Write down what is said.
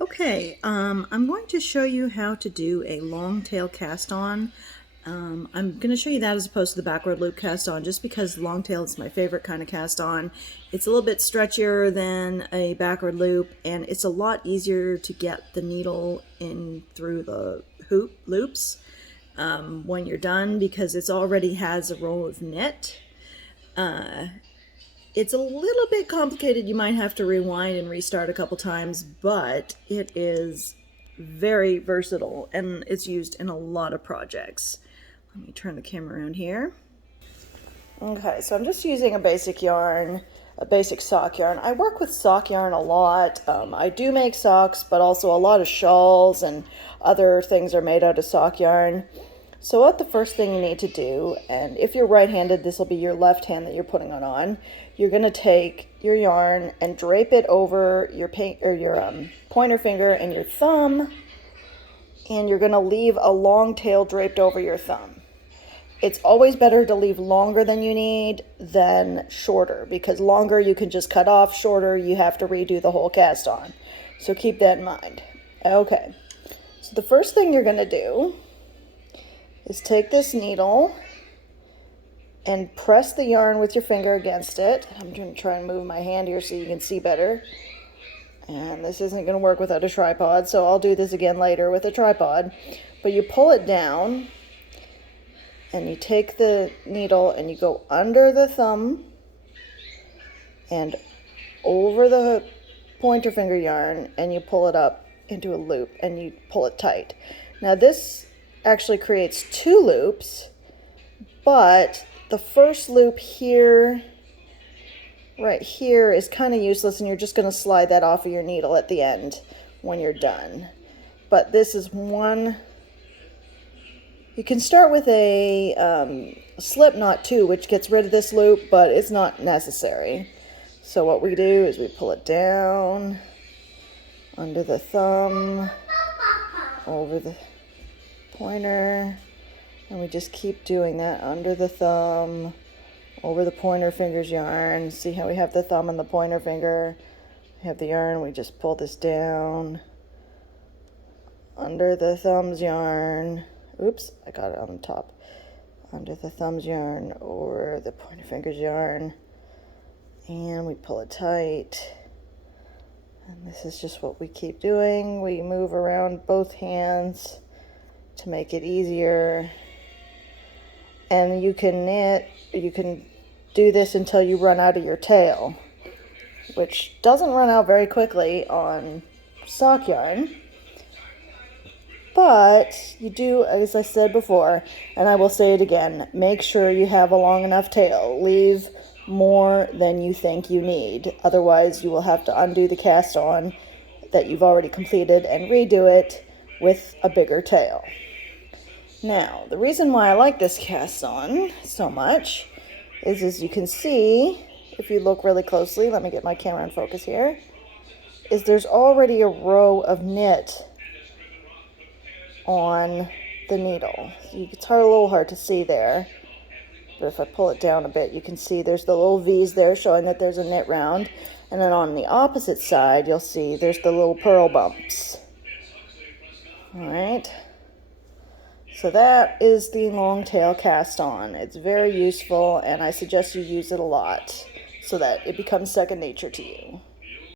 Okay, I'm going to show you how to do a long tail cast on. I'm going to show you that as opposed to the backward loop cast on, just because long tail is my favorite kind of cast on. It's a little bit stretchier than a backward loop, and it's a lot easier to get the needle in through the hoop loops when you're done, because it already has a roll of knit. It's a little bit complicated. You might have to rewind and restart a couple times, but it is very versatile and it's used in a lot of projects. Let me turn the camera around here. Okay, so I'm just using a basic yarn, a basic sock yarn. I work with sock yarn a lot. I do make socks, but also a lot of shawls and other things are made out of sock yarn. So what the first thing you need to do, and if you're right-handed, this will be your left hand that you're putting it on. You're going to take your yarn and drape it over your pointer finger and your thumb, and you're going to leave a long tail draped over your thumb. It's always better to leave longer than you need than shorter, because longer you can just cut off, shorter you have to redo the whole cast on. So keep that in mind. Okay, so the first thing you're going to do is take this needle and press the yarn with your finger against it. I'm going to try and move my hand here so you can see better. And this isn't going to work without a tripod, so I'll do this again later with a tripod. But you pull it down, and you take the needle and you go under the thumb and over the pointer finger yarn, and you pull it up into a loop and you pull it tight. Now this actually creates two loops, but the first loop here, right here, is kind of useless, and you're just going to slide that off of your needle at the end when you're done. But this is one. You can start with a slip knot too, which gets rid of this loop, but it's not necessary. So what we do is we pull it down under the thumb, over the pointer, and we just keep doing that under the thumb, over the pointer finger's yarn. See how we have the thumb and the pointer finger? We have the yarn, we just pull this down under the thumb's yarn. Oops, I got it on the top. Under the thumb's yarn or the pointer finger's yarn, and we pull it tight. And this is just what we keep doing. We move around both hands to make it easier. And you can knit, you can do this until you run out of your tail, which doesn't run out very quickly on sock yarn. But you do, as I said before, and I will say it again, make sure you have a long enough tail. Leave more than you think you need. Otherwise, you will have to undo the cast on that you've already completed and redo it with a bigger tail. Now, the reason why I like this cast on so much is, as you can see, if you look really closely, let me get my camera in focus here, is there's already a row of knit on the needle. It's a little hard to see there, but if I pull it down a bit, you can see there's the little V's there showing that there's a knit round, and then on the opposite side you'll see there's the little purl bumps. Alright, so that is the long tail cast on. It's very useful, and I suggest you use it a lot so that it becomes second nature to you.